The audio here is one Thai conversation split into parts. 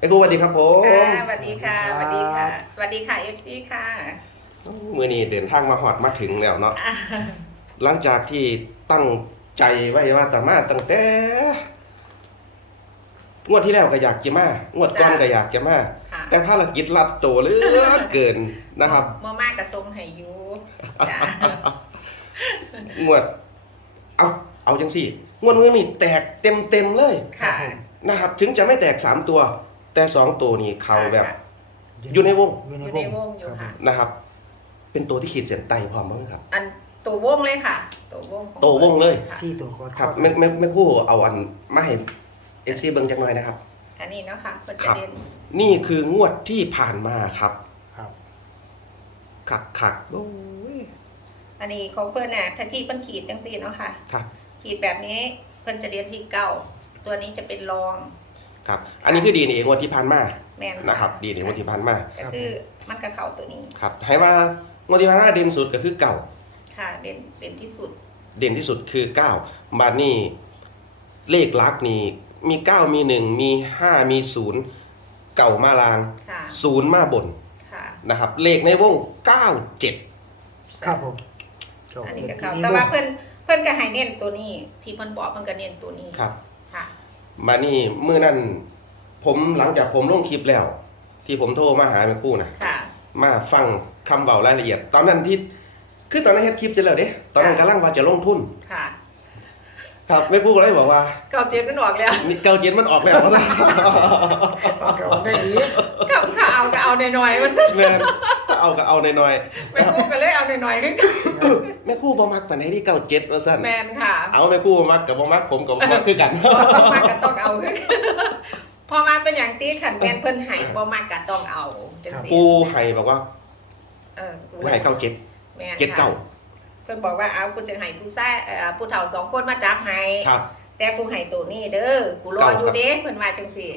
ไอ้ครูสวัสดีครับผมค่ะสวัสดีค่ะสสวัวัสสดีดีครัค่ะบสวัสดีค่ะ FC ค่ะมือนี้เดินทางมาหอดมาถึงแล้วเนาะอะหลังจากที่ตั้งใจไว้ว่าจะมาตั้งแต่งวดที่แล้วก็อยากจะมางวดก่อนก็อยากจะมาค่ะแต่ภารกิจรัดโตเหลือเกินนะครับมอมากกับทรงไหอยูจ้ะงวด เอาเอาจังสี่งวดมือนี่แตกเต็มเต็มๆเลยค่ะนะครับ ถึงจะไม่แตกสามตัว แต่สองตัวนี่เขาแบบค่ะอยู่ในวงอยู่ในอยู่วในงวงอยู่รับค่ะ นะครับ เป็นตัวที่ขีดเส้นใต้พร้อมมั้งครับ อันตัววงเลยค่ะ ตัววงของตัววงเลย ค่ะที่ตัวกอดครับแม่แม่แม่คู่เอาอันมาให้เอฟซีเบิ้งจังหน่อยนะครับ อันนี้เนาะค่ะก็คจะรับ เด่นนี่คืองวดที่ผ่านมาครับครับ ขักขักโอ้ยอันนี้ของเพื่อนน่ะถ้าที่เพิ่นขีดจังซี่เนาะค่ะ ครับ ขีดแบบนี้เพิ่นจะเด่นที่เก้าตัวนี้จะเป็นรอง ครับ อันนี้คือดีนี่เองงวดที่ผ่านมาแม่นนะครับดีนี่งวดที่ผ่านมาก็คือมันกับเขาตัวนี้ครับให้ว่างวดที่ผ่านมาเด่นสุดก็คือเก่า ค่ะเด่นเด่นที่สุด เด่นที่สุดคือเก้าบาทนี่เลขลักษณ์นี่มีเก้ามีหนึ่งมีห้ามีศูนย์เก่ามาลางค่ะ ศูนย์มาบนค่ะ นะครับ เลขในวงเก้าเจ็ดครับผมอันนี้ก็เขาแต่ว่าเพิ่นเพิ่นก็ให้เน้นตัวนี้ ที่เพิ่นบอกเพิ่นก็เน้นตัวนี้ ครับค่ะ มานี่เมื่อนั้นผมหลังจากผมลงคลิปแล้ว ที่ผมโทรมาหาแม่ครู่นะค่ะ มาฟังคำเบารายละเอียด ตอนนั้นที่คือตอนนั้นเฮ็ดคลิปเสร็จแล้วเด้ตอนนั้นกำลังว่าจะลงทุน ค่ะ ครับแม่ครู่ก็เลยบอกว่าเก่าเจ็บมันออกแล้วนี่เกาเจ็ดมันออกแล้วเก่าได้ดีเก่าก็เอาก็เอาหน่อยๆว่าซั่นแม่นถ้าเอาก็เอาหน่อยแม่กูก็เลยเอาหน่อยๆคือๆแม่ครู่บ่มักปานไหนที่เก้าเจ็ดว่าซั่นแมนค่ะเอาแม่ครู่บ่มักกับบ่มักผมกับบ่มักคือกัน บ่มากก็ต้องเอาคือพอมาเป็นอย่างตีขันแมนเพิ่นให้บ่มากก็ต้องเอาจังซี่ปูให้บอกว่าเออปูให้เก้าเจ็ดแม่นเจ็ดเก้าค่ะเพิ่นบอกว่าเอากูจะให้ผู้ชายเอ่อผู้เฒ่าสองคนมาจับให้ครับ แต่กูให้ตัวนี้เด้อกูรออยู่เด้เพิ่นว่าจังซี่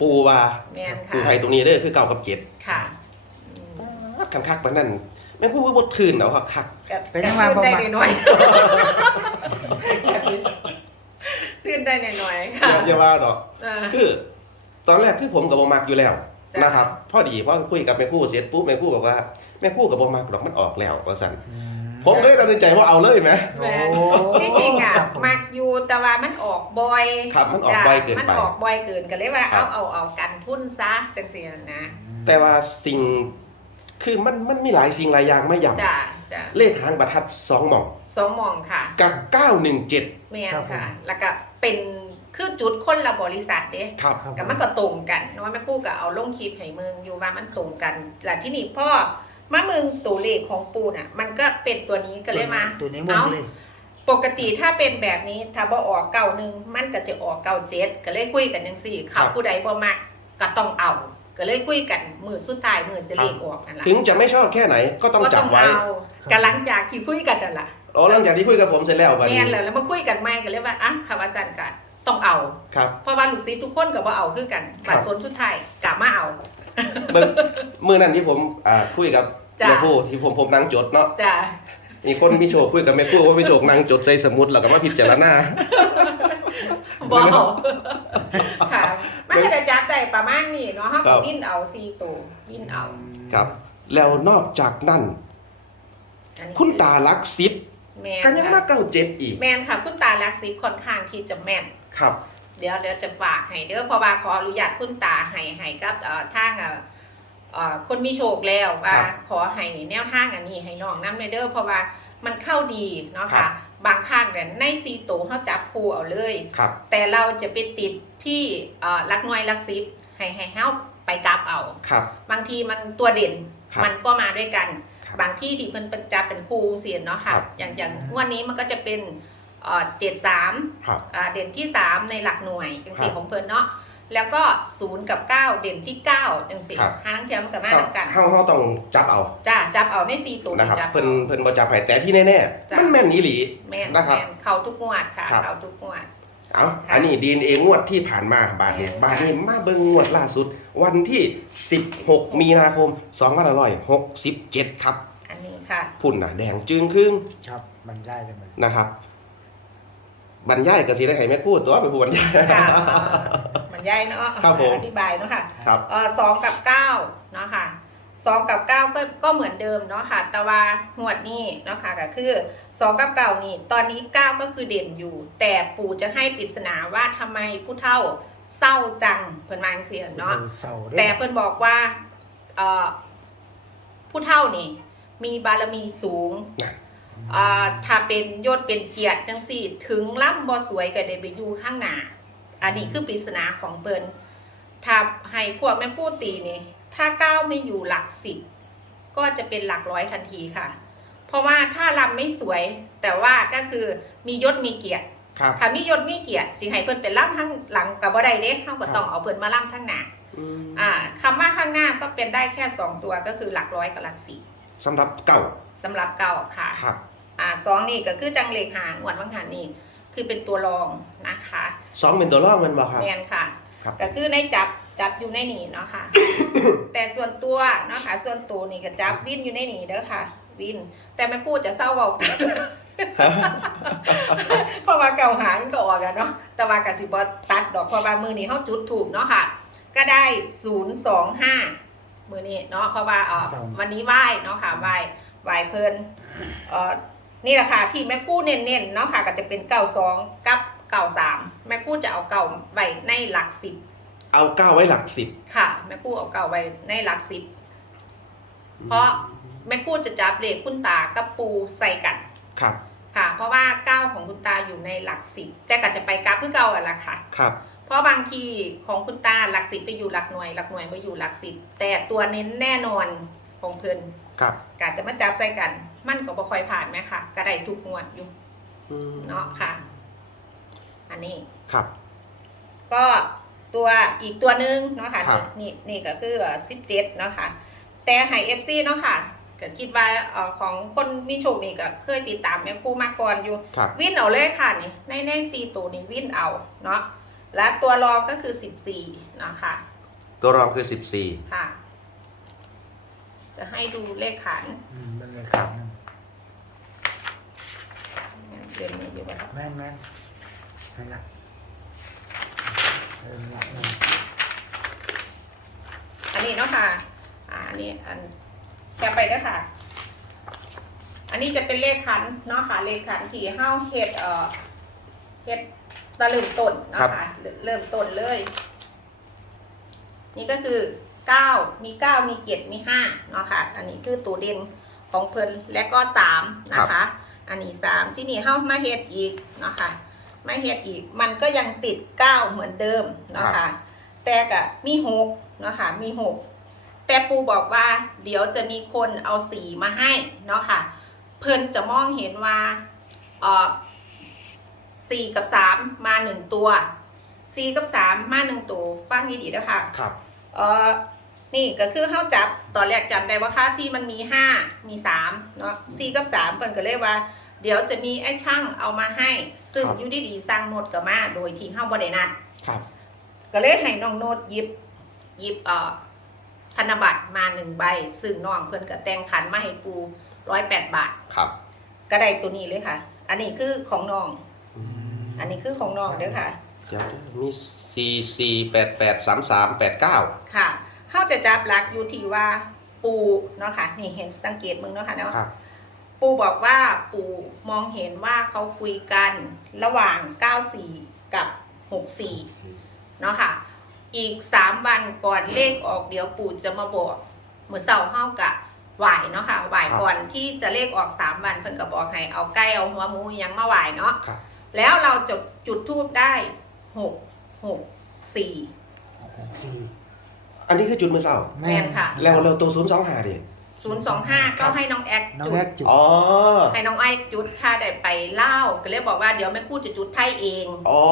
ปูว่าแม่นค่ะปูให้ตรงนี้เด้อคือเก้ากับเจ็ดค่ะอืมคันคักปานนั้นแม่ครู่ก็บ่คืนเอาคักก็เป็นยังไงบ่ได้มาหน่อยๆตื่นได้หน่อยๆๆค่ะอย่าอย่าว่าดอก เออ คือ ตอนแรกคือผมกับบ่มักอยู่แล้วจ้ะ นะครับพอดีพอคุยกับแม่ครู่เสร็จปุ๊บแม่ครู่บอกว่าแม่ครู่กับบ่มักดอกมันออกแล้วว่าซั่นอื ผมก็เลยตัดสินใจว่าเอาเลยไหมแม่โอ้ ที่จริงอะครับผมมักอยู่แต่ว่ามันออกบ่อยครับมันออกบ่อยเกินไปมันออกบ่อยเกินก็เลยว่าครัเอาบ เอาเอากันทุนซะจังซี่นะแต่ว่าสิ่งคือมันมันมีหลายสิ่งหลายอย่างไม่ย่จ้ะจ้ะำเลขหางประทัดสองหม่องสองหมองค่ะ กับเก้าหนึ่งเจ็ดแม่นค่ะ แล้วก็เป็นคือจุดคนละบริษัทเด้ครับ ครับก็มันก็ตรงกันเนาะแม่ครู่ก็เอาลงคลิปให้เมืองอยู่ว่ามันตรงกัน แล้วที่นี่พ่อ มาเมืองตัวเลขของปูน่ะ มันก็เป็นตัวนี้ก็เลยมาตัวนี้วงเอ้าเลยปกติถ้าเป็นแบบนี้ถ้าบ่ออกเก้าหนึ่งมันก็จะออกเก้าเจ็ดก็เลยคุยกันจังซี่ครัเขาบผู้ใดบ่มักก็ต้องเอา ก็เลยคุยกันมือสุดท้ายมือสิเลขออกนั่นล่ะถึงจะไม่ชอบแค่ไหนก็ต้องก็จัต้บองไว้เอาก็หลังจากที่คุยกันนั่นล่ะอ๋อหลังจากที่คุยกับผมเสร็จแล้ววันแม่นี้นแล้วแล้วมาคุยกันใหม่ก็เลยว่าอะคำว่าสั่นก็ต้องเอาครับเพราะว่าลูกศิษย์ทุกคนก็บ่เอาคือกันครับบัดสนสุดท้ายกลับมาเอา เบิ่งมือนั้นที่ผมอ่าคุยกับจ้ะ แม่ครู่ที่ผมผมนั่งจดเนาะจ้ะมีคนมีโชคคุยกับแม่ครู่ว่ามีโชคนั่งจดใส่สมุดแล้วก็มาพิจารณาบ่เอาค่ะมันก็จะจับได้ประมาณนี้เนาะเฮาครัก็บ วิ่นเอา4ตัววิ่นเอาครับ แล้วนอกจากนั้น อันนี้คุณตาลักซิปแม่นก็ยังมาค่ะเก้าเจ็ดอีกแม่นค่ะ คุณตาลักซิปค่อนข้างที่จะแม่น ครับ เดี๋ยวเดี๋ยวจะฝากให้เด้อเพราะว่าขออนุญาตคุณตาให้ให้กับเอ่อทางเอ่อเอ่อคนมีโชคแล้วว่าครับขอให้แนวทางอันนี้ให้น้องนำเด้อเพราะว่ามันเข้าดีเนาะครัค่ะ บ บางครั้งเนี่ยในซีโตวเขาจับคู่เอาเลย ครับ แต่เราจะไปติดที่เอ่อลักหน่วยลักซิปให้ให้เฮาไปกลับเอา ครับ บางทีมันตัวเด่นครับมันก็มาด้วยกัน ครับบางที่ที่มันเป็นจับเป็นคู่เสียนเนาะค่ะ ครับอย่างอย่างงวันนี้มันก็จะเป็น เจ็ดสามครับเด่นที่3ในหลักหน่วยจังครัสีบของเพิ่นเนาะแล้วก็0กับ9เด่นที่9จังสีครับหาลังเทียมนกับมาเฮาทำกันเฮาเฮาต้องจับเอาจ้าจับเอาใน4ตัวนะครับจับเพิ่นเอาเพิ่นบ่จับให้แต่ที่แน่จ้ะๆมันแม่นอีหลีแม่นนะครับแม่นเข้าทุกงวดค่ะครับเข้าทุกงวดเอาอันนี้ดีเองวดที่ผ่านมาบาทนี้เออบาทนี้มาเบิ่งงวดล่าสุด วันที่ 16 มีนาคม2567 ครับ อันนี้ค่ะ พุ่นน่ะ แดงจึงครึ่งครับ มันได้เลยมันนะครับ บรรยายก็สิได้ให้แม่พูดตัวไปผู้บรรยาย ค่ะบรรรยายเนาะครับผมอธิบายเนาะค่ะครับ เออสองกับเก้าเนาะค่ะสองกับเก้าก็ก็เหมือนเดิมเนาะค่ะ แต่ว่าหวดนี้เนาะค่ะก็คือสองกับเก้านี่ ตอนนี้เก้าก็คือเด่นอยู่ แต่ปู่จะให้ปริศนาว่าทำไมผู้เฒ่าเศร้าจังเพิ่นมาจังเสียเนาะ เสาแต่เพิ่นบอกว่าเอ่อผู้เฒ่านี่ มีบารมีสูง นะอ่า ถ้าเป็นยศเป็นเกียรติจังสี่ ถึงล่ำบ่สวยก็ได้ไปอยู่ข้างหน้าอันนี้คือปริศนาของเปิ้นถ้าให้พวกแม่คู่ตีนี่ถ้าก้าวไม่อยู่หลักสิบก็จะเป็นหลักร้อยทันทีค่ะ เพราะว่าถ้าลำไม่สวย แต่ว่าก็คือมียศมีเกียรติครับถ้ามียศมีเกียรติสิให้เพิ่นเป็นล่ำข้างหลังกับบ่ได้เด้เฮาก็ต้องเอาเพิ่นมาล่ำข้างหน้าอืมอ่าคำว่าข้างหน้าก็เป็นได้แค่สองตัวก็คือหลักร้อยกับหลักสี่สำหรับเก่าสำหรับเก่าค่ะครับอ่า สองนี่ก็คือจังเลขหางวดวังหันนี่คือเป็นตัวรองนะคะสองเป็นตัวร่องแมันบอกครับแมนค่ะครับก็คือในจับจับอยู่ในนี่เนาะค่ะ แต่ส่วนตัวเนาะค่ะส่วนตัวนี่ก็จับวินอยู่ในนี่เด้อค่ะ วิน แต่แม่กู้จะเศร้าเบาเพราะว่าเก่าหางก็ออกอะเนาะแต่ว่ากสิบตัดดอกเพราะว่ามือนี้เขาจุดถูกเนาะค่ะ ก็ได้ศูนย์สองห้ามือนี้เนาะเพราะว่าเอ่อวันนี้ไหว้เนาะค่ะไหว้ไหว้เพลินเอ่อ นี่แหละค่ะที่แม่กู้เน้นๆเนาะค่ะก็จะเป็นเก้าสองกับเก้าสามแม่กู้จะเอาเก่าไว้ในหลักสิบเอาเก้าไว้หลักสิบค่ะ แม่กู้เอาเก่าไว้ในหลักสิบเพราะแม่กู้จะจับเลขคุณตากับปูใส่กันครับ ค่ะ เพราะว่าเก้าของคุณตาอยู่ในหลักสิบแต่ก็จะไปกราฟเพื่อเก่าอะละค่ะ ครับ เพราะบางทีของคุณตาหลักสิบไปอยู่หลักหน่วย หลักหน่วยไปอยู่หลักสิบแต่ตัวเน้นแน่นอนของเพิ่นครับกาจะมาจับใส่กัน มันก็บ่ค่อยผ่านไหมค่ะก็ได้ทุกงวดอยู่อืมเนาะค่ะ อันนี้ ครับ ก็ตัวอีกตัวหนึ่งเนาะค่ะครับ นี่นี่ก็คือสิบเจ็ดเนาะค่ะ แต่ไฮเอฟซีเนาะค่ะก็คิดว่าเอ่อของคนมีโชคนี่ก็เคยติดตามแม่ครู่มาก่อนอยู่ ครับ วินเอาเลยค่ะนี่ในในซีตัวนี้วินเอาเนาะและตัวรองก็คือสิบสี่เนาะค่ะ ตัวรองคือสิบสี่ค่ะ จะให้ดูเลขขัน อืมมันเลยขับนึง เดือนนี้อยู่ป่ะครับแม่นแม่นนั่นแหละเออหลักนั่นอันนี้เนาะค่ะ อ่าอันนี้อันแคปไปเด้วยค่ะ อันนี้จะเป็นเลขขันเนาะค่ะ เลขขันที่เฮ้าเฮ็ดเอ่อเฮ็ดตะเริ่มต้นเนาะค่ะเริ่มเริ่มต้นเลย นี่ก็คือเก้ามีเก้ามีเจ็ดมีห้าเนาะค่ะ อันนี้คือตัวเด่นของเพิ่นและก็สามนะคะ อันนี้สามที่นี่เฮ้ามาเฮ็ดอีกเนาะค่ะมาเฮ็ดอีกมันก็ยังติดเก้าเหมือนเดิมเนาะค่ะ แต่ก็มีหกเนาะค่ะมีหกแต่ปูบอกว่าเดี๋ยวจะมีคนเอาสีมาให้เนาะค่ะ เพิ่นจะมองเห็นว่าเอ่อสี่กับสามมาหนึ่งตัวสี่กับสามมาหนึ่งตัวฟังดีๆนะคะครับเออนี่ก็คือเข้าจับตอนแรกจำได้ว่าค่าที่มันมีห้ามีสามเนาะสี่กับสามเพิ่นก็เลยว่า เดี๋ยวจะมีไอ้ช่างเอามาให้ ซึ่งครับ อยู่ดีๆสร้างโนดกับมา โดยที่เข้าบ่ได้นัด ครับ ก็เลยให้น้องโนดหยิบหยิบเอ่อธนบัตรมาหนึ่งใบ ซึ่งน้องเพิ่นก็แต่งขันมาให้ปูร้อยแปดบาท ครับก็ได้ตัวนี้เลยค่ะ อันนี้คือของน้อง อืมอันนี้คือของน้องเด้อค่ะ เดี๋ยวมีสี่สี่แปดแปดสามสามแปดเก้าค่ะเขาจะจับหลักอยู่ที่ว่าปูเนาะค่ะ นี่เห็นสังเกตมึงเนาะค่ะเนาะ ครับ ปูบอกว่าปูมองเห็นว่าเขาคุยกันระหว่าง 94 กับ 64 เนาะค่ะ อีก 3 วันก่อนเลขออกเดี๋ยวปู่จะมาบอกเมื่อเสาร์เฮากะไหวเนาะค่ะไหวครับก่อนที่จะเลขออก 3 วันเพิ่นก็บอกให้เอาไก่เอาหัวหมูอิหยังมาไหวเนาะครับแล้วเราจะจุดทูบได้ 6 6 4สี่อันนี้คือจุดมือเศร้าแม่นค่ะ แล้วเราตัวศูนย์สองหาดิ 025ก็ให้น้องแอคน้องจุด แรกจุด อ๋อ ให้น้องไอ้จุดถ้าได้ไปเล่าก็เลยบอกว่าเดี๋ยวแม่ครู่จะจุดไทยเอง อ๋อ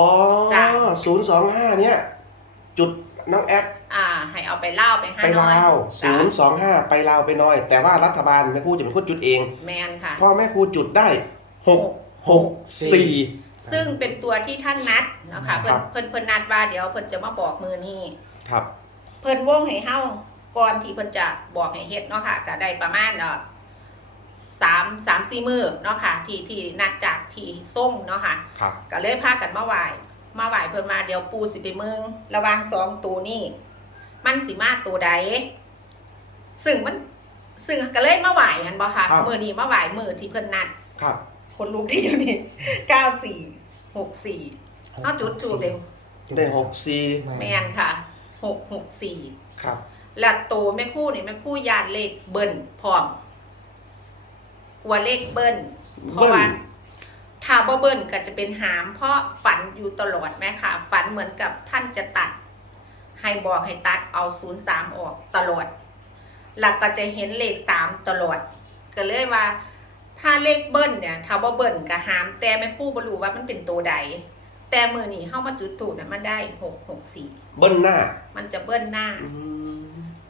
จ้ะ ศูนย์สองห้าเนี่ย จุดน้องแอดอ่า ให้เอาไปเล่าไปห้าไปน้อยลาวจ้ะศูนย์สองห้าไปลาวไปน้อย แต่ว่ารัฐบาลแม่ครูจะเป็นคนจุดเอง แมนค่ะ พ่อแม่ครูจุดได้หกหกสี่ ซึ่งเป็นตัวที่ท่านนัดเนาะคะครัเพิ่นบเพิ่นเพิ่นนัดว่าเดี๋ยวเพิ่นจะมาบอกมือนี้ครับ เพิ่นวงให้เฮา ก่อนที่เพิ่นจะบอกให้เฮ็ดเนาะค่ะก็ได้ประมาณเนาะสามสามสี่มือเนาะค่ะ ที่ที่นัดจากที่ส่งเนาะค่ะครับ ก็เลยพากันมาไหว้มาไหวเพิ่นมาเดี๋ยวปูสิไปเมืองระหวางสองตัวนี่มันสิมาตัวใดซึ่งมันซึ่งก็เลยมาไหวกันบ่ค่ะครับ มือนี้มาไหวมือที่เพิ่นนัด ครับคนลุกที่เดี๋ยวนี้เก้าสี่หกสี่เอาจุดจูดเร็วได้หกสี่แมนค่ะหกหกสี่ครับ และตัวแม่คู่นี่แม่คู่ยานเลขเบิ้ลพร้อมกลัวเลขเบิ้ลเพราะเบิ้ลว่าถ้าบ่เบิ้ลก็จะเป็นหาม เพราะฝันอยู่ตลอดแม่ค่ะ ฝันเหมือนกับท่านจะตัด ให้บอกให้ตัดเอาศูนย์สามออกตลอดแล้วก็จะเห็นเลขสามตลอด ก็เลยว่า ถ้าเลขเบิ้ลเนี่ยถ้าบ่เบิ้ลก็หาม แต่แม่คู่บ่รู้ว่ามันเป็นตัวใดแต่มือนี่เข้ามาจุดถูกนะมันได้หกหกสี่เบิ้ลหน้า มันจะเบิ้ลหน้า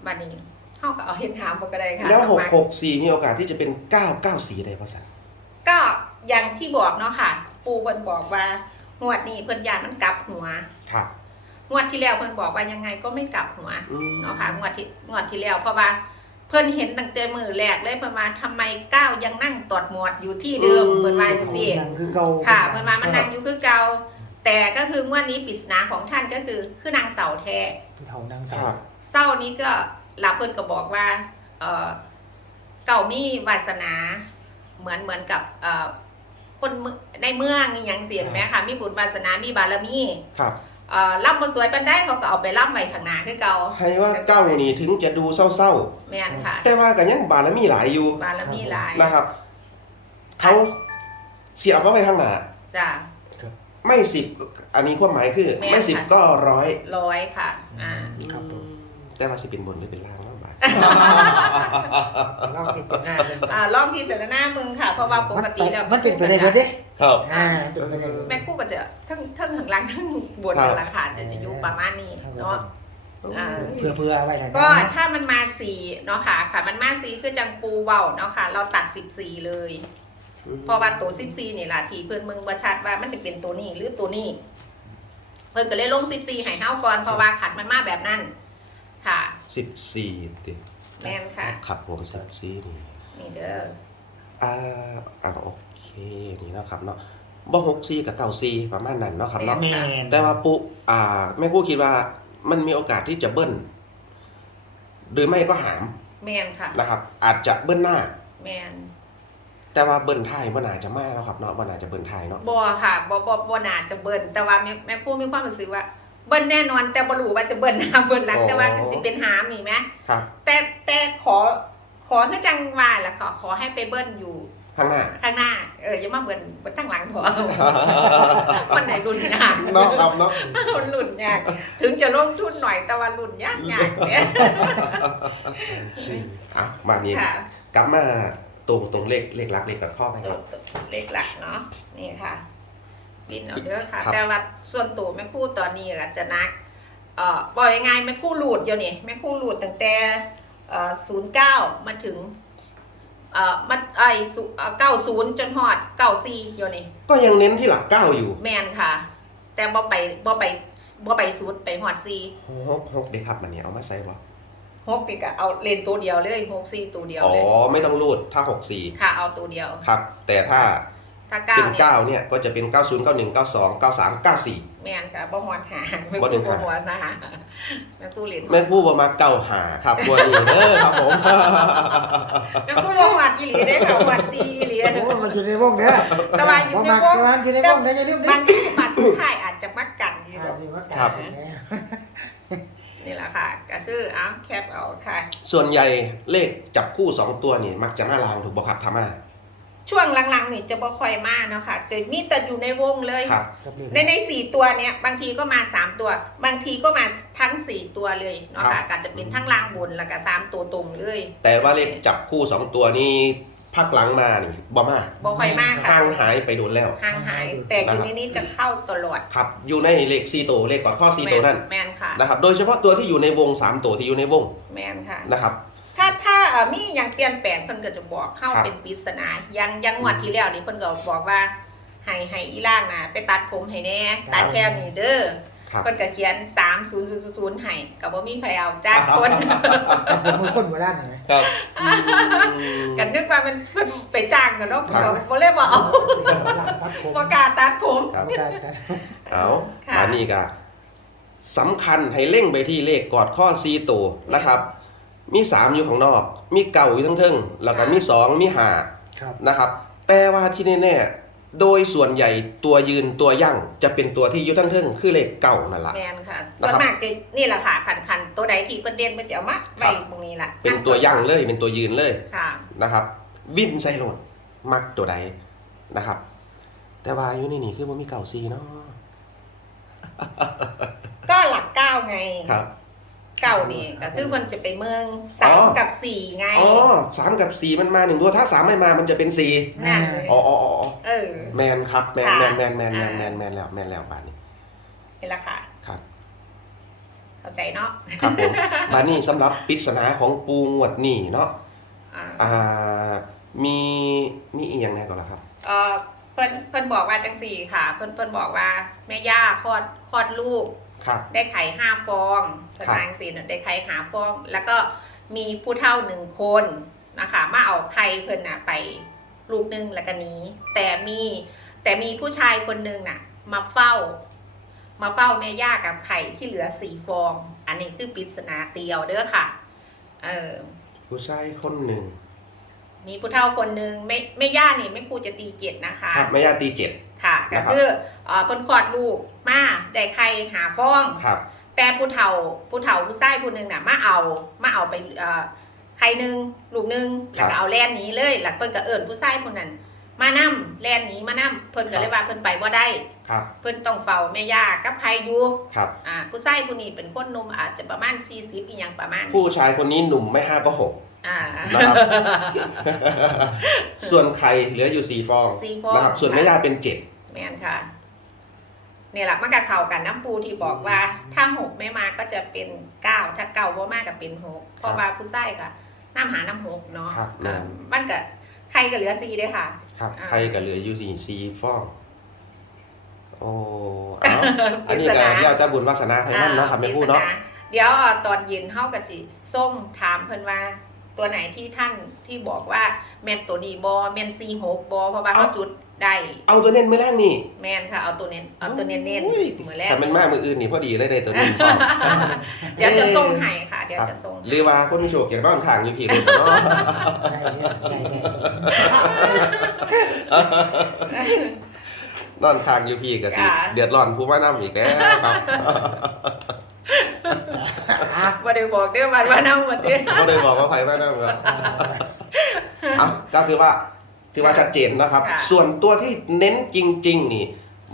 บันนี้เข้ากับเอาเห็นถามปกติค่ะแล้วหกสมัครหกสี่มีโอกาสที่จะเป็นเก้าเก้าสี่ได้ป่ะสันก็อย่างที่บอกเนาะค่ะ ปูเพิ่นบอกว่างวดนี้เพิ่นยานมันกลับหัวครับงวดที่แล้วเพิ่นบอกว่ายังไงก็ไม่กลับหัวอืมเนาะค่ะงวดที่งวดที่แล้วเพราะว่าเพิ่นเห็นตั้งแต่มือแรกเลยเพิ่นมาทำไมก้าวยังนั่งตอดหมวดอยู่ที่เดิมเพิ่นว่าจังซี่ยังคือเก่าค่ะเพิ่นมามันนั่งอยู่คือเก่าแต่ก็คืองวดนี้ปริศนาของท่านก็คือคือนางเสาแท้ผู้เฒ่านางคสารัวบเศร้านี้ก็ ลาเพิ่นก็บอกว่าเออเก่ามีวาสนาเหมือนเหมือนกับเอ่อคนเมืองในเมืองอหย่างเสียนไหมคะมีบุญวาสนามีบารมีครับเอ่อล่ำมาสวยปันได้เขาก็เอาไปล่ำไว้ข้างหน้าคือเก่าให้ว่าเก้านี่ถึงจะดูเศร้าแม่นค่ะๆแต่ว่าก็ยังบารมีหลายอยู่บารมีหลายนะครับเขาเสียบเอาไว้ข้างหน้าจ้ะไม่สิบอันนี้ความหมายคือแม่นไม่สิบค่ะก็ร้อยร้อยค่ะ อ่าครับผม แต่ว่าสิเป็นบนหรือเป็นล่างแล้วบาทลองพิจารณาเบิ่งอ่าลองพิจารณามึงค่ะ เพราะว่าปกติแล้วมันเป็นไปได้บ่เด้ครับ อ่าเป็นไปได้บ่แม่คู่ก็จะทั้งทั้งข้างหล่างทั้งบนครับข้างหลังค่ะจะจะอยู่ประมาณนี้เนาะอ่าเพื่อเพื่อไว้นะก็ถ้ามันมาสี่เนาะค่ะ ค่ะ มันมาสี่คือจังปูเว้าเนาะค่ะ เราตัดสิบสี่เลยเพราะว่าตัวสิบสี่นี่ล่ะที่เพื่อนมึงประชัดว่ามันจะเป็นตัวนี้หรือตัวนี้ เพิ่นก็เลยลงสิบสี่ให้เฮาก่อนเพราะว่าขัดมันมาแบบนั้น ค่ะ สิบสี่ติดแม่นค่ะ ครับผมสิบสี่นี่ นี่เด้อ อ่าอ่าโอเคนี่เนาะครับเนาะบ่หกสี่กับเก้าสี่ประมาณนั้นเนาะครับเนาะ แม่นแต่ว่าปุ๊อ่าแม่ผู้คิดว่ามันมีโอกาสที่จะเบิ้ลหรือไม่ก็หามแม่นค่ะ นะครับ อาจจะเบิ้ลหน้า แม่นแต่ว่าเบิ้ลท้ายบ่น่าจะมาแล้วครับเนาะบ่น่าจะเบิ้ลท้ายเนาะ บ่ค่ะบ่บ่บ่น่าจะเบิ่นแต่ว่าแม่แม่ครูมีความรู้สึกว่า เบิ่นแน่นอนแต่บ่รู้ว่าจะเบิ่นหน้าเบิ่นหลังแต่ว่าก็สิเป็นหามนี่แหมครับ แต่แต่ขอขอคือจังว่าล่ะขอขอให้ไปเบิ่นอยู่ข้างหน้าข้างหน้าเอออย่ามาเบิ่นเบิ่นตั้งหลังพอมันไหนรุ่นยากเนาะครับเนาะรุ่นยากถึงจะลงทุนหน่อยแต่ว่ารุ่นยากยากเนี่ยอะมานี่ค่ะกลับมาตรงตรงเลขเลขหลักเลขกับข้อไหมคตัรัวบตัวเลขหลักเนาะนี่ค่ะ บินเอาเด้อค่ะ ครับ แต่ว่าส่วนตัวแม่ครู่ตอนนี้อาจจะนักเอ่อบอกยังไงแม่ครู่หลุดเดี๋ยวนี้แม่ครู่หลุดตั้งแต่เอ่อศูนย์เก้ามาถึงเอ่อมันไอเก้าศูนย์จนฮอดเก้าสี่เดี๋ยวนี้ก็ยังเน้นที่หลักเก้าอยู่แมนค่ะ แต่บ่ไปบ่ไปบ่ไปศูนย์ไปฮอดสี่หกหกเด็กครับมันเนี่ยเอามาใส่บ่หกปีกะเอาเลนตัวเดียวเลยหกสี่ตัวเดียวอ๋อเลยไม่ต้องรูดถ้าหกสี่ค่ะเอาตัวเดียว ครับ แต่ถ้า ถ้าเก้าเป็นเนี่ยเก้าเนี่ยก็จะเป็นเก้าศูนย์เก้าหนึ่งเก้าสองเก้าสามเก้าสี่แมนค่ะบ่ฮอดหาไม่บ่บ่ถึงหาฮอดมาหาแม่ครู่เล่นแม่ผู้ประมาณเก้าหาครับตัวนี้เด้อครับผมแม่ครู่บ่ฮอดอีหลีเด้อค่ะฮอดสี่อีหลีเด้โอ้อมันอยู่ในวงเด้อแต่ว่าอยู่บ่ในมักวงแต่ว่าอยู่ในวงได้อย่าลืมเด้มันที่บัตรสุดท้ายอาจจะมัดกันอยู่อ่าสิว่าครับแม่นี่แหละค่ะก็คืออ้าวแคปเอาค่ะส่วนใหญ่เลขจับคู่สองตัวนี่มักจะหน้าลางถูกบ่ครับทามา ช่วงหลังๆนี่จะบ่ค่อยมาเนาะค่ะจะมีแต่อยู่ในวงเลย ครับกับเรื่อง ในในสี่ตัวเนี้ยบางทีก็มาสามตัว บางทีก็มาทั้งสี่ตัวเลยเนาะครัค่ะบก็จะเป็นทั้งล่างบนแล้วก็สามตัวตรงเลยแต่ว่าเลขจับคู่สองตัวนี้พักหลังมานี่บ่มาบ่ค่อยมาค่ะ ห่างหายไปโดนแล้ว ห่างหาย แต่อยู่ในนี้จะเข้าตลอดครับอยู่ในเลขสี่ตัวเลขกอดข้อสี่ตัวนั่นแมนค่ะ นะครับ โดยเฉพาะตัวที่อยู่ในวงสามตัวที่อยู่ในวงแมนค่ะ นะครับ ถ้าถ้าเอ่อมีอย่างเปลี่ยนแปลงเพิ่นก็จะบอกเข้าครับ เป็นปริศนายังยังงวดที่แล้วนี่เพิ่นก็บอกว่าให้ให้อีล่างน่ะไปตัดผมให้แน่ตัดแค่นี้เด้อครับ เพิ่นก็เขียน 3000ให้ก็บ่มีไผเอาจักคน ผมเป็นคนโบราณเห็นไหมครับกันนึกว่ามันเพิ่นไปจ้างกันเนาะเขาบ่เลยบ่เอาครับผมบ่กล้าตัดผม ครับ การการเอาค่ะอันนี้ก็สำคัญให้เล่งไปที่เลขกอดข้อซีตัวนะครับ มีสามอยู่ข้างนอก มีเก่าอยู่ทั้งเทิงแล้วก็มีสองมีหาครับ นะครับ แต่ว่าที่แน่ๆโดยส่วนใหญ่ตัวยืนตัวยั่งจะเป็นตัวที่อยู่ทั้งเทิงคือเลขเก่านั่นแหละ แม่นค่ะนะส่วนครับมากจะนี่แหละค่ะคันๆตัวใดที่เพิ่นเด่นเพิ่นจะเอามาไว้ครับ ตรงนี้ล่ะเป็นตัวยั่งเลย เป็นตัวยืนเลยค่ะ นะครับ วินไซโรดมักตัวใดนะครับ แต่ว่าอยู่ในนี่คือว่ามีเก่าซีเนาะก็หลักเก้าไง ครับ เก้านี่ก็คือมันจะไปเมืองสามอ๋อกับสี่ไงอ๋อสามกับสี่มันมาหนึ่งตัวถ้าสามไม่มามันจะเป็นสี่นั่นเลยอ๋ออ๋ออ๋อเออแมนครับแมนค่ะแมนแมนแมนแมนอ่าแมนแมนแล้วแมนแล้วบานนี้นี่แหละค่ะครับเข้าใจเนาะครับผมบานนี้สำหรับปริศนาของปูงวดนี่เนาะอ่าอ่ามีมีอีกอย่างแน่ก่อนละครับเออเพิ่นเพิ่นบอกว่าจังสี่ค่ะ เพิ่นเพิ่นบอกว่าแม่ย่าคลอดคลอดลูก ครับ ได้ไข่ห้าฟองเพิ่นครับทางสีได้ไข่หาฟอง แล้วก็มีผู้เฒ่าหนึ่งคนนะคะมาเอาไข่เพิ่นน่ะไปลูกหนึงแล้วก็หนี้ แต่มีแต่มีผู้ชายคนหนึงน่ะ มาเฝ้า มาเฝ้าแม่ย่ากับไข่ที่เหลือสี่ฟอง อันนี้คือปริศนาเตียวเด้อค่ะ เออผู้ชายคนหนึ่งมีผู้เฒ่าคนหนึงไม่ไม่ย่านี่ไม่ครูจะตีเกียรตินะคะ ครับไม่ยาตีเจ็ด ค่ะนะก็ครับคือเอ่อเพิ่นคลอดลูกมาได้ไข่หาฟองครับแต่ผู้เฒ่าผู้เฒ่าผู้ชายผู้หนึงน่ะมาเอามาเอาไปเอ่อไข่หนึ่งลูกหนึ่งแล้วก็เอาแล่นหนี้เลยหลักเพิ่นก็เอิ้นผู้ชายผู้นั้นมานํแล่นหนี้มานํเพิ่นก็เลยว่าเพิ่นไปบ่ได้ครับ เพิ่นต้องเฝ้าแม่ย่ากับไข่อยู่ครับอ่าผู้ชายผู้นี้เป็นคนหนุ่มอาจจะประมาณ40อีหยังประมาณนี้ผู้ชายคนนี้หนุ่มไม่ห้าก็หก อ่า นะครับ ส่วนไข่เหลืออยู่สี่ฟองสี่ฟอง นะครับ ส่วนแม่ยาเป็นเจ็ดแม่นค่ะเนี่ยแหละมันกับเข่ากันน้ำปูที่บอกว่า ถ้าหกไม่มาก็จะเป็นเก้าถ้าเก้าว่ามากกับเป็นหกเพราะว่าผู้ไส้ก็น้ำหาน้ำหกเนาะครับอ่าแม่นมันก็ใครก็เหลือซีด้วยค่ะ ครับอ่า ไข่ก็เหลืออยู่สี่สี่ฟอง โอ้เอาอันนี้ก็ปริศนาแล้วแต่บุญวาสนาไพมันเนาะครับแม่พูดเนาะ ปริศเดี๋ยวตอนเย็นเฮากับจิส้มถามเพิ่นว่า ตัวไหนที่ท่านที่บอกว่าแมนตัวนี้บอแมนซีหกบอเพราะว่าเขาเอ้าจุดได้เอาตัวเน้นไม่แรกนี่แมนค่ะเอาตัวเน้นเอาตัวเน้นเน้นโอ้ยมือแรกแต่มันมากมืออื่นนี่พอดีเลยได้ตัวนี้พร้อมเดี๋ยวจะส่งให้ค่ะเดี๋ยวครับจะส่งให้หรือว่าคนมีโชคอย่างนอนข้างอยู่พี่เลยเนาะได้เนี่ยได้เนี่ยนอนข้างอยู่พี่ก็สิค่ะเดือดร้อนผู้ว่าน้ำอีกแล้วครับอะ บ่ได้บอกเด้อมันว่าน้ำหมดเด้อก็เลยบอกว่าไผว่าน้ำครับเอาก็คือว่าถือว่าชัดเจนนะครับ ค่ะ ส่วนตัวที่เน้นจริง ๆ นี่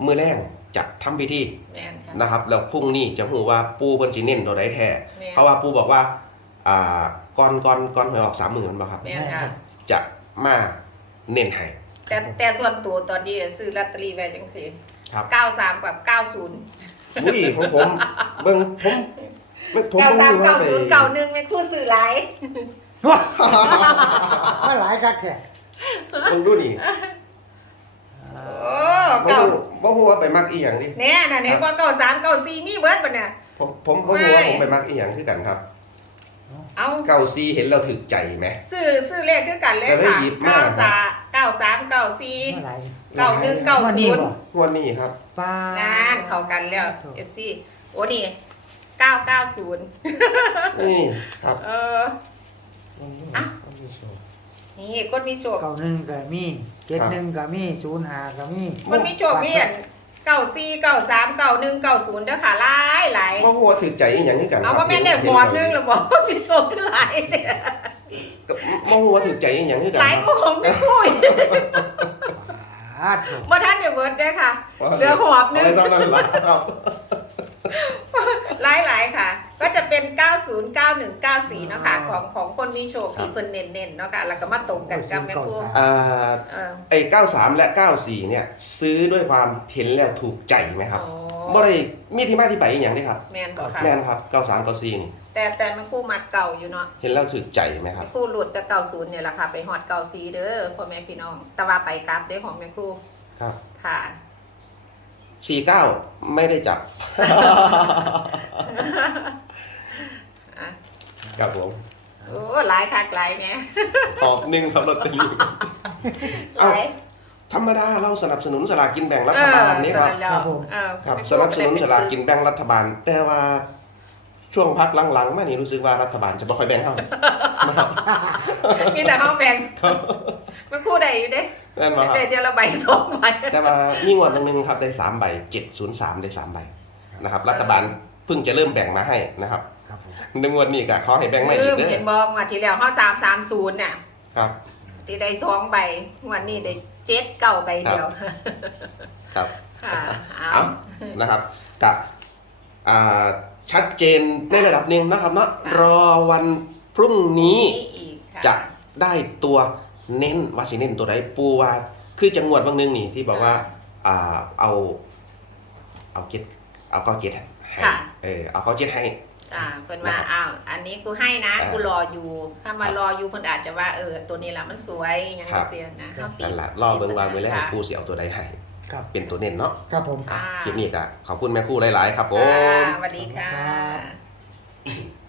มือแรงจะทำพิธีแม่นค่ะ นะครับ แล้วพรุ่งนี้จะหูว่าปูเพิ่นสิเน้นตัวใดแท้แม่น เพราะว่าปูบอกว่าอ่าก่อนก่อนก่อนหวยออกสามหมื่นมันบ่ครับ แม่นค่ะ จะมาเน้นให้แต่แต่ส่วนตัวตอนนี้ซื้อลอตเตอรี่ไว้จังซี่ครับ93กับ90 อุ้ยของผมเบิ่งผม ผม93บ่รู้ว่าไป90 91แม่นคู่ซื้อหลายว่าหลายคักแท้ผมดูนี่โอ้บ่เก่าฮู้บ่ฮู้ว่าไปมักอีหยังดิแน่น่ะเนี่ยว่า93 94มีเบิดบ่เนี่ย ผมผมบ่รู้ว่าไม่ผมไปมักอีหยังคือกันครับเอาเก้าซีเห็นแล้วถึกใจไหม ซื้อซื้อเลขคือกันเลยก็เลยค่ะหยิบมา93 93ว่า94หลายเก้าหนึ่งเก้าวันนี้บ่งวดนี้ครับ ป้านานเข้ากันแล้ว FC โอ้นี่ 990นี่ครับเออ อะ นี่คนมีโชค เก้าหนึ่งก็มีเจ็ดหนึ่งก็มีศูนย์ห้าก็มีคนมีโชคมีอันเก้าสี่เก้าสามเก้าหนึ่งเก้าศูนย์เด้อค่ะหลายหลายบ่ฮู้ว่าถึกใจอีหยังคือกันคเอารับว่าแม่นได้หมอดนึงหรือบอกว่ามีโชคหลายเด้อก็บ่ฮู้ว่าถึกใจอีหยังคือกันหลายคก็รับคงไม่พูดอ่าโชคบ่ท่านเดี๋ยวเบิร์ดเด้อค่ะเหลือหอบหนึง อะไรซ้ำนั้นล่ะครับ หลายหลายค่ะ ก็จะเป็น 90 91 94 เนาะค่ะ ของของคนมีโชคที่เพิ่นเน้นๆเนาะค่ะ แล้วก็มาตรงกันกับแม่ครูอ่าเออไอ้93 และ 94 เนี่ย ซื้อด้วยความเห็นแล้วถูกใจไหมครับอ๋อบ่ได้มีที่มาที่ไปอีหยังเด้ครับ แม่นบ่ค่ะ แม่นครับ 93 94 นี่ แต่แต่แม่ครูมักเก่าอยู่เนาะ เห็นแล้วถูกใจไหมครับแม่ครูหลุดจากเก่าศูนย์เนี่ยแหละค่ะ ไปฮอดเก่าซีเด้อพ่อแม่พี่น้อง แต่ว่าไปกลับเด้อของแม่ครูครับ ค่ะสี่เก้าไม่ได้จับ อะครับผมโอ้หลายคักหลายไงออกหนึ่งครับลอตเตอรี่ หเอ้า ลายธรรมดาเราสนับสนุนสลากกินแบ่งรัฐบาลนี่ครับเออแล้วเออครับไม่สนับสนุนสลากกินแบ่งรัฐบาล แต่ว่าช่วงพักหลังๆ มานี่รู้สึกว่ารัฐบาลจะไม่ค่อยแบ่งเท่ามีแต่ห้องแบ่งมันคู่ใดอยู่เด้แน่นอนครับ ได้เจอละใบสองใบแต่ว่ามีงวดหนึ่งครับได้สามใบเจ็ดศูนย์สามได้สามใบ นะครับ รัฐบาลเพิ่งจะเริ่มแบ่งมาให้นะครับครับผมในงวดนี้ก็เขาให้แบ่งมาลือีกมเด้เห็นอบอกว่าที่แล้วห้อสามสามศูนย์น่ะครับ ที่ได้สองใบงวันนี้ได้เจ็ดเก้าใบเดียวครับ ค่ะเอา เอานะครับกับอ่าชัดเจนในระดับหนึ่งนะครับเนาะรอวันพรุ่งนี้อีกค่ จะได้ตัวเน้นว่าสิเน้นตัวใดปูว่า คือจังหวัดบางหนึงนี่ที่บอกว่าอ่าเอาเอาเจ็ด เอาเก้าเจ็ดให้ค่ะ เออเอาเก้าเจ็ดให้อ่าเป็นว่าอ้าวอันนี้กูให้นะ อ่ากูรออยู่ถ้ามารออยู่คนอาจจะว่าเออตัวนี้ละมันสวยอย่างครับ เสียนะเขาติดนั่นแหละรอเบิ่งว่ามือแรกค่ะปูเสียวตัวใดให้ ครับ เป็นตัวเน้นเนาะครับผม อ่าคลิปนี้ก็ขอบคุณแม่ครู่หลาย ๆ ครับผมค่ะสวัสดีค่ะ ขอบคุณครับ